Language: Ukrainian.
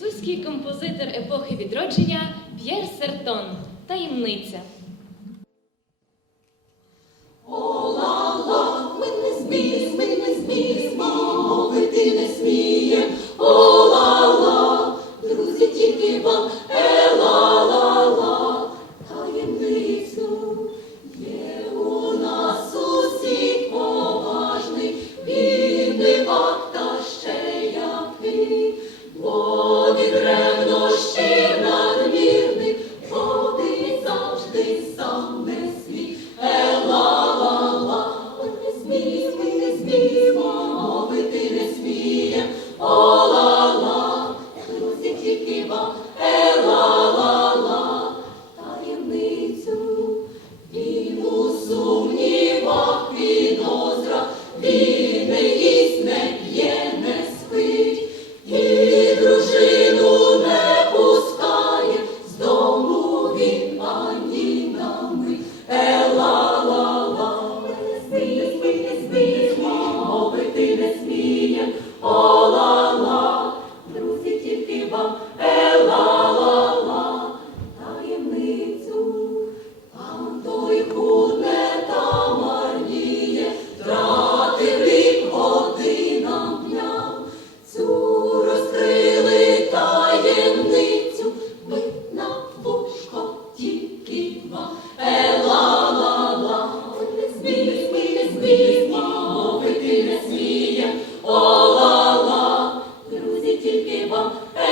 французький композитор епохи відродження П'єр Сертон Таємниця. Сумніва підозра, Então, é,